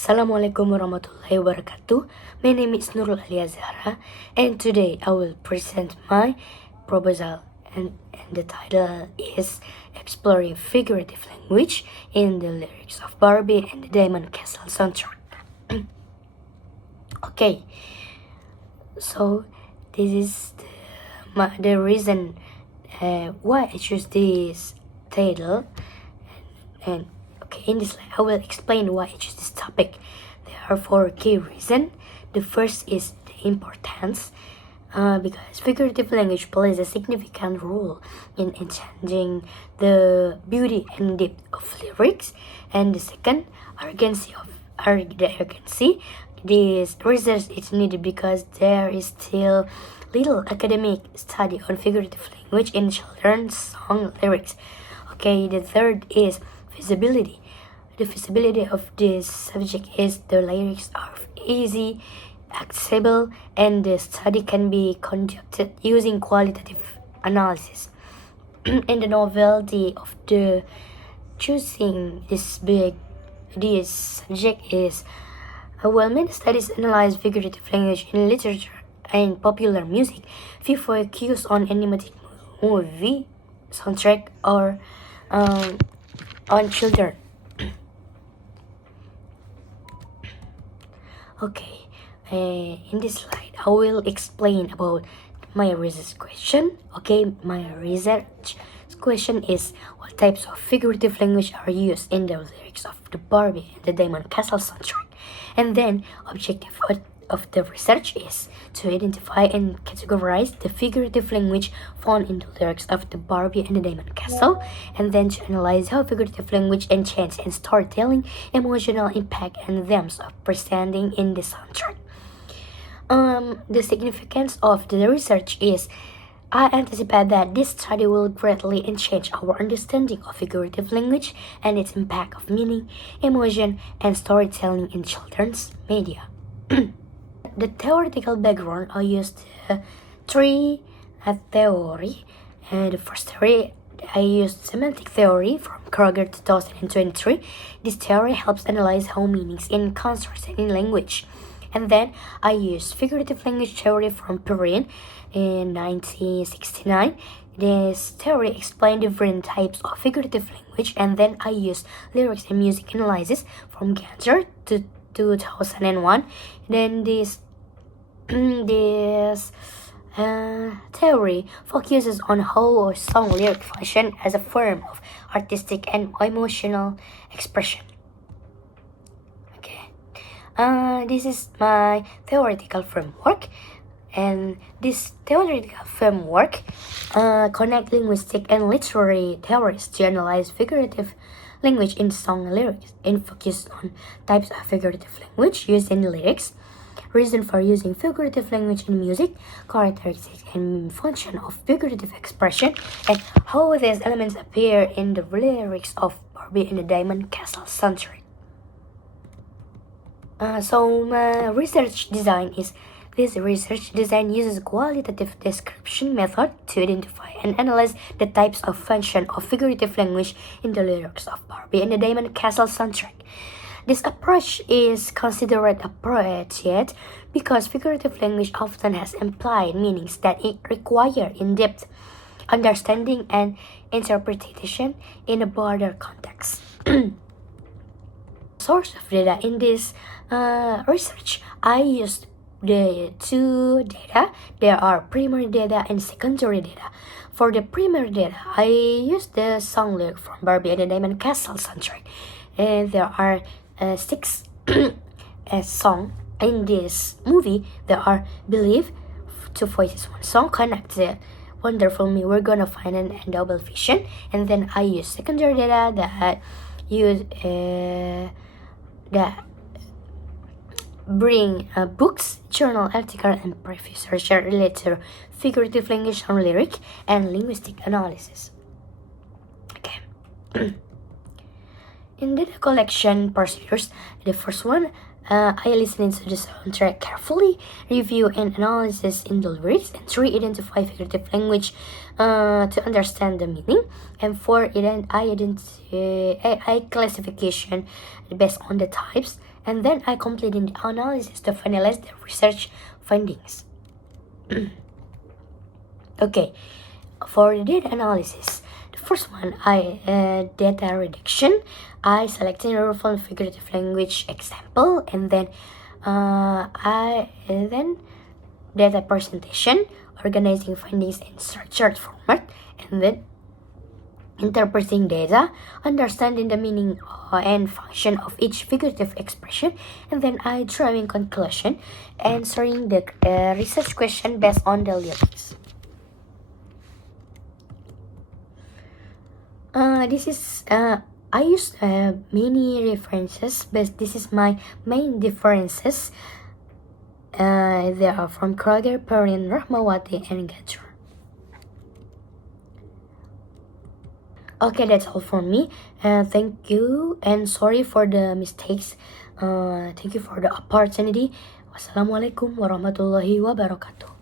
Assalamualaikum warahmatullahi wabarakatuh. My name is Nurul Aliyah, and today I will present my proposal, and the title is Exploring Figurative Language in the Lyrics of Barbie and the Diamond Castle soundtrack. Okay, so this is the reason why I choose this title, and okay, in this slide I will explain why I choose this topic. There are four key reasons. The first is the importance, because figurative language plays a significant role in enhancing the beauty and depth of lyrics. And the second, urgency. This research is needed because there is still little academic study on figurative language in children's song lyrics. Okay, the third is feasibility. The feasibility of this subject is the lyrics are easy, accessible, and the study can be conducted using qualitative analysis. And the novelty of the choosing this subject is while many studies analyze figurative language in literature and popular music, few focus on animated movie soundtrack or on children. Okay, in this slide I will explain about my research question. Okay, my research question is what types of figurative language are used in the lyrics of the Barbie and the Diamond Castle soundtrack. And then objective of the research is to identify and categorize the figurative language found in the lyrics of the Barbie and the Diamond Castle, and then to analyze how figurative language enchants and storytelling emotional impact and themes of presenting in the soundtrack. The significance of the research is I anticipate that this study will greatly enhance our understanding of figurative language and its impact of meaning, emotion, and storytelling in children's media. The theoretical background, I used three theory. The first theory, I used semantic theory from Kroger 2023. This theory helps analyze how meanings in constructs and in language. And then I used figurative language theory from Perrin in 1969. This theory explained different types of figurative language. And then I used lyrics and music analysis from Ganser to 2001. Then this theory focuses on how a song lyric function as a form of artistic and emotional expression. Okay, this is my theoretical framework, and this theoretical framework connect linguistic and literary theories to analyze figurative language in song lyrics and focus on types of figurative language used in lyrics, reason for using figurative language in music, characteristics and function of figurative expression, and how these elements appear in the lyrics of Barbie and the Diamond Castle soundtrack. So my research design is this research design uses qualitative description method to identify and analyze the types of function of figurative language in the lyrics of Barbie and the Diamond Castle soundtrack. This approach is considered appropriate because figurative language often has implied meanings that it require in-depth understanding and interpretation in a broader context. Source of data in this research, I used the two data. There are primary data and secondary data. For the primary data, I used the song lyric from Barbie and the Diamond Castle soundtrack. And there are 6 songs in this movie. There are Believe, Two Voices, One Song, Connected, Wonderful Me, We're Gonna Find, and Double Vision. And then I use secondary data that use that bring books, journal article, and previous research related to figurative language and lyric and linguistic analysis. Okay. In data collection procedures, the first one, I listen to the soundtrack carefully, review and analysis in the lyrics, and 3, identify figurative language to understand the meaning, and 4, I classification based on the types and then I completed the analysis to finalize the research findings. Okay, for the data analysis, the first one, data reduction. I selected a full figurative language example, and then data presentation, organizing findings in chart format, and then interpreting data, understanding the meaning and function of each figurative expression, and then I drawing conclusion, answering the research question based on the lyrics. I use many references, but this is my main differences. They are from Kroger, Perrin, Rahmawati, and Gator. Okay, that's all for me. Thank you and sorry for the mistakes. Thank you for the opportunity. Wassalamualaikum warahmatullahi wabarakatuh.